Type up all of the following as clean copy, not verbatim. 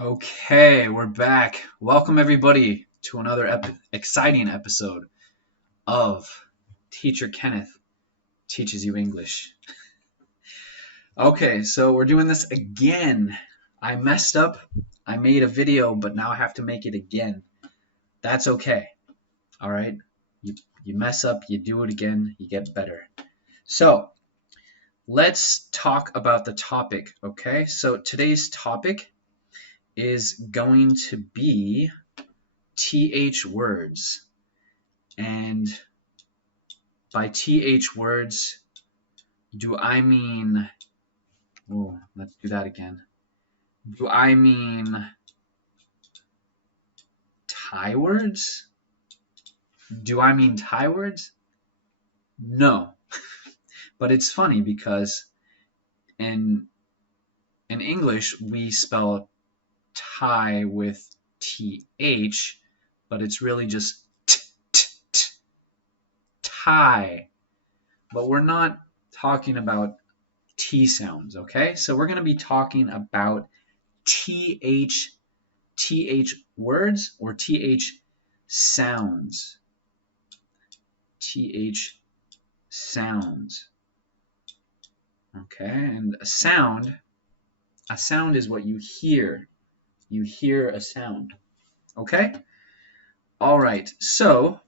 Okay, we're back. Welcome everybody to another exciting episode of Teacher Kenneth Teaches You English. Okay, so we're doing this again. I messed up. I made a video, but now I have to make it again. That's okay. All right? You mess up, you do it again, you get better. So, let's talk about the topic, okay? So, today's topic is going to be TH words. And by TH words, do I mean, oh, let's do that again. Do I mean Thai words? Do I mean Thai words? No. But it's funny because in English, we spell Thai with TH, but it's really just Thai. But we're not talking about T sounds, okay? So we're going to be talking about TH words or TH sounds. TH sounds. Okay, and a sound is what you hear. You hear a sound. Okay? All right, so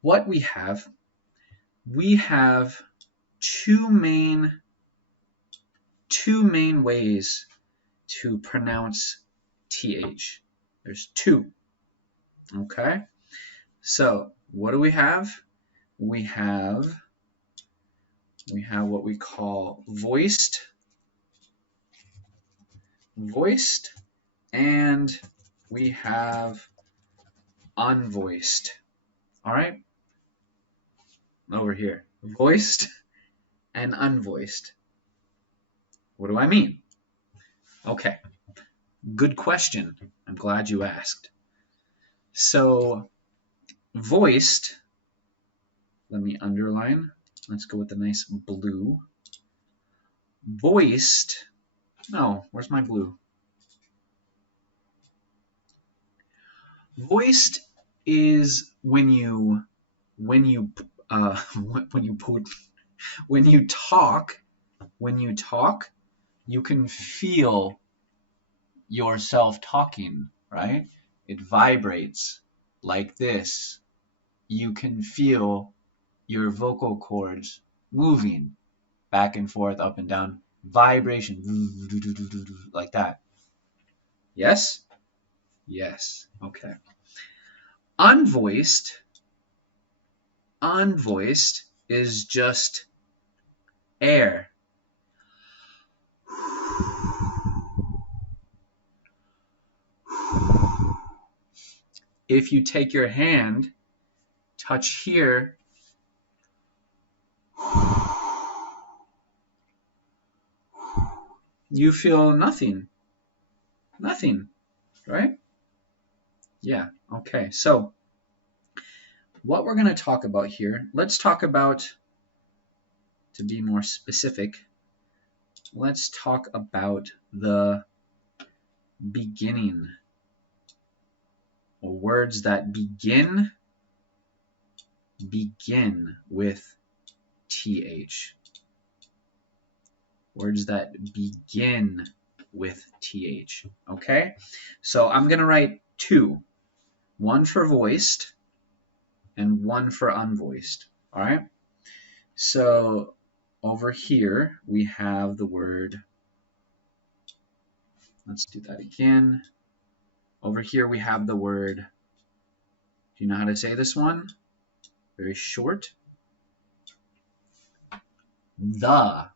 what we have two main ways to pronounce TH. There's two. Okay? So, what do we have? We have what we call voiced, and we have unvoiced. All right? Over here. Voiced and unvoiced. What do I mean? Okay. Good question. I'm glad you asked. So, voiced, let me underline. Let's go with the nice blue. Voiced, no, where's my blue? Voiced is when you talk, you can feel yourself talking, right? It vibrates like this. You can feel your vocal cords moving back and forth, up and down, vibration, like that. Yes? Yes. Okay. Unvoiced is just air. If you take your hand, touch here, you feel nothing. Nothing, right? Yeah, okay. So, what we're going to talk about here, let's talk about, to be more specific, let's talk about the beginning, or words that begin with TH. Words that begin with TH, okay? So I'm going to write two, one for voiced and one for unvoiced, all right? So over here we have the word, let's do that again. Over here we have the word, do you know how to say this one? Very short. The.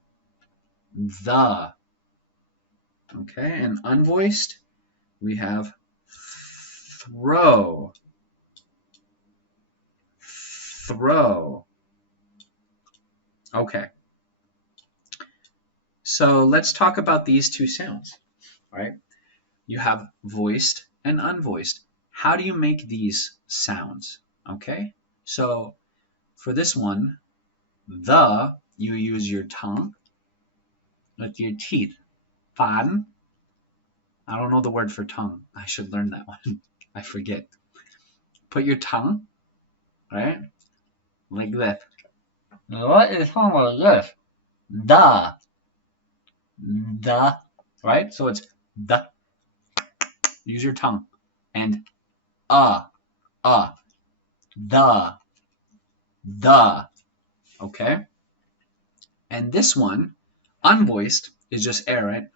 Okay, and unvoiced, we have throw. Okay. So let's talk about these two sounds, all right? You have voiced and unvoiced. How do you make these sounds? Okay, so for this one, you use your tongue with your teeth. ฝัน I don't know the word for tongue. I should learn that one. I forget. Put your tongue, right? Like this. What is tongue like this? The. The. Right? So it's the. Use your tongue. And the. The. Okay? And this one, unvoiced, is just air, right?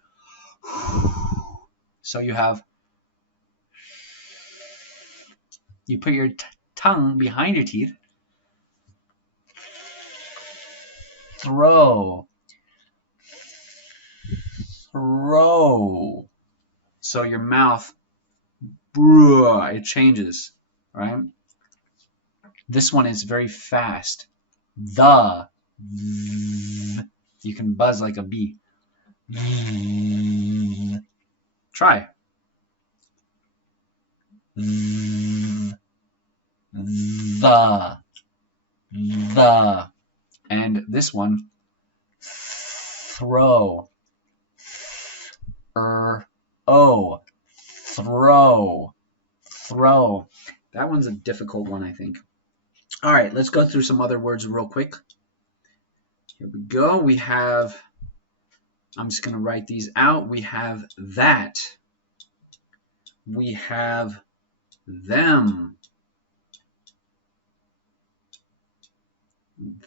So you have, you put your tongue behind your teeth. Throw. Throw. So your mouth, it changes, right? This one is very fast. The. You can buzz like a bee. Try. The. And this one, throw. Throw. Throw. That one's a difficult one, I think. All right, let's go through some other words real quick. Here we go. We have, I'm just going to write these out. We have that. We have them.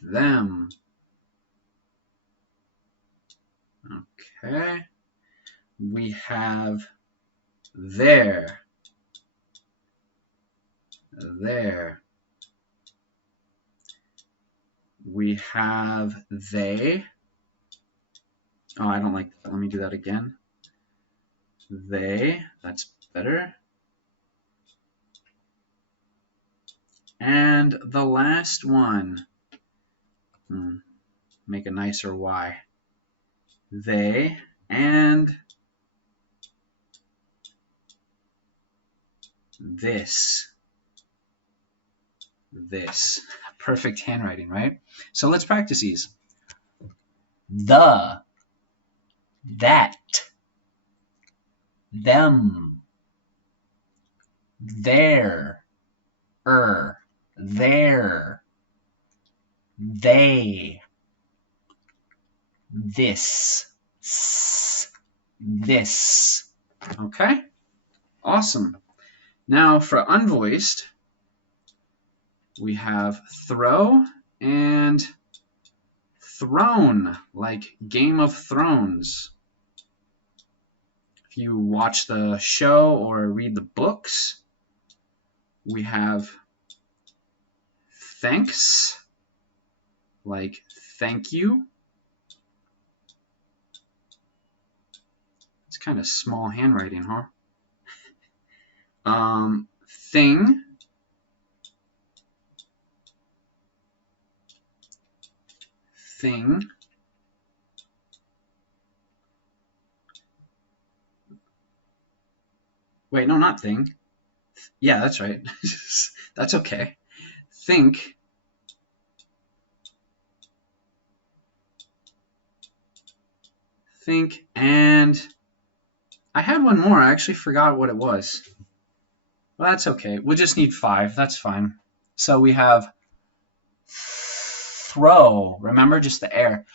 Them. Okay. We have there. There. We have they. Oh, I don't like that. Let me do that again. They. That's better. And the last one. Make a nicer Y. They and this. This. Perfect handwriting, right? So let's practice these. The. That. Them. There. There. They. This. This. Okay? Awesome. Now for unvoiced, we have throw and throne, like Game of Thrones. If you watch the show or read the books, we have thanks, like thank you. It's kind of small handwriting, huh? Thing. Thing. Wait, no, not thing. Yeah, that's right. That's okay. Think. Think, and I had one more. I actually forgot what it was. Well, that's okay. We'll just need 5. That's fine. So we have throw. Remember, just the air.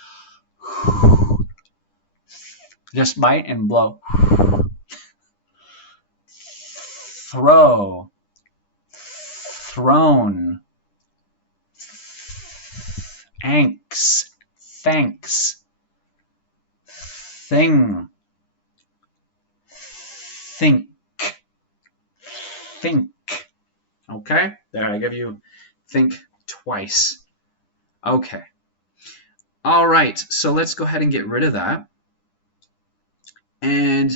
Just bite and blow. Throw. Throne. Thanks. Thanks. Thing. Think. Think. Okay? There, I give you think twice. Okay. All right, so let's go ahead and get rid of that. And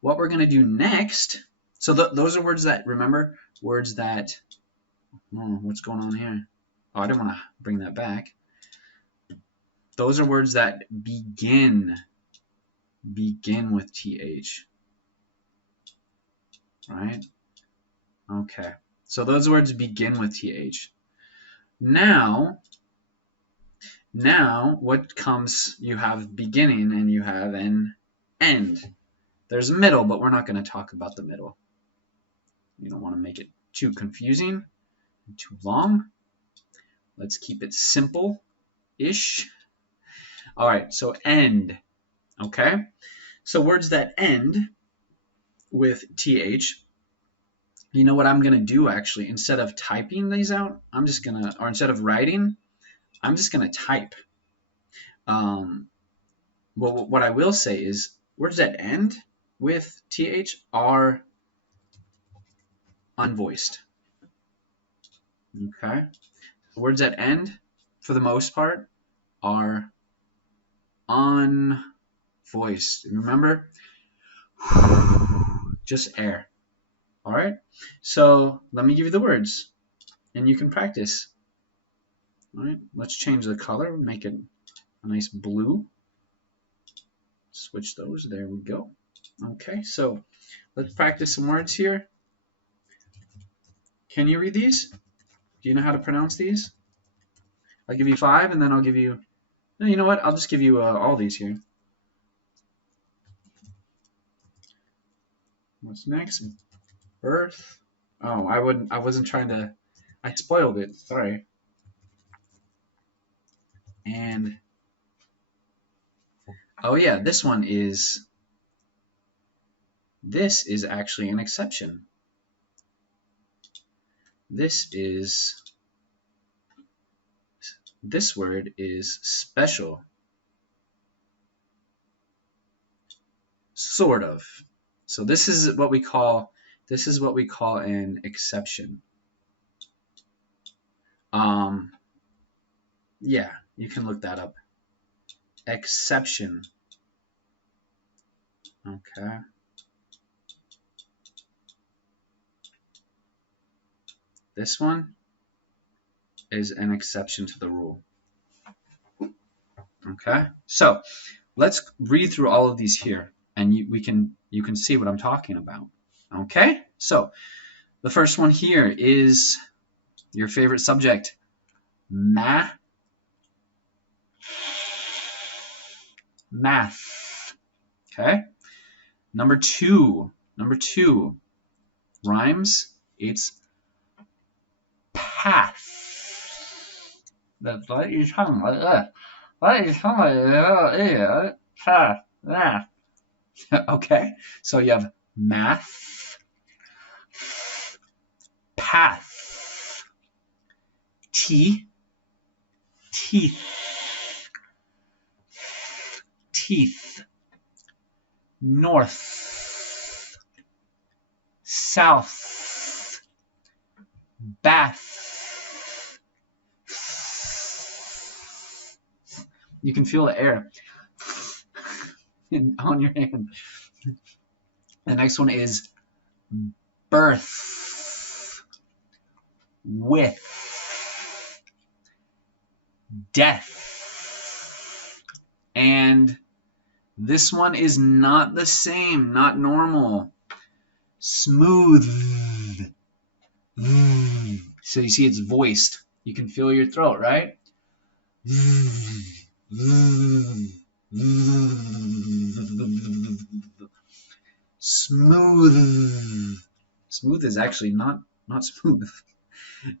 what we're going to do next, so those are words that, remember, words that, what's going on here? Oh, I didn't want to bring that back. Those are words that begin with TH. Right? Okay. So those words begin with TH. Now what comes, you have beginning and you have an end. There's a middle, but we're not going to talk about the middle. You don't want to make it too confusing, too long. Let's keep it simple-ish. All right, so end, okay? So words that end with TH, you know what I'm going to do actually? Instead of typing these out, I'm just going to, or instead of writing, I'm just going to type. Well, what I will say is words that end with TH are unvoiced. Okay? Words that end, for the most part, are unvoiced. Remember? Just air. All right? So let me give you the words, and you can practice. All right? Let's change the color, make it a nice blue. Switch those. There we go. Okay, so let's practice some words here. Can you read these? Do you know how to pronounce these? I'll give you 5, and then I'll give you... No, you know what? I'll just give you all these here. What's next? Birth. Oh, I wasn't trying to... I spoiled it. Sorry. And... Oh yeah, this is actually an exception. This word is special. Sort of. So this is what we call an exception. Yeah, you can look that up. Exception. Okay. This one is an exception to the rule. Okay, so let's read through all of these here, and you can see what I'm talking about. Okay, so the first one here is your favorite subject, math. Okay, number two rhymes. It's path. That's what you're talking about. Okay, so you have math, path, teeth, north, south, bath. You can feel the air on your hand. The next one is birth, with, death. And this one is not the same, not normal. Smooth. So you see it's voiced. You can feel your throat, right? Smooth. Smooth is actually not smooth.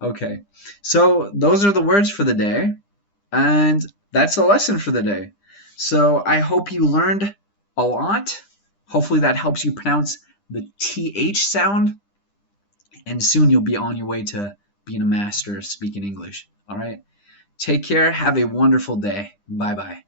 Okay, so those are the words for the day, and that's the lesson for the day. So I hope you learned a lot. Hopefully that helps you pronounce the TH sound, and soon you'll be on your way to being a master of speaking English. All right, take care. Have a wonderful day. Bye-bye.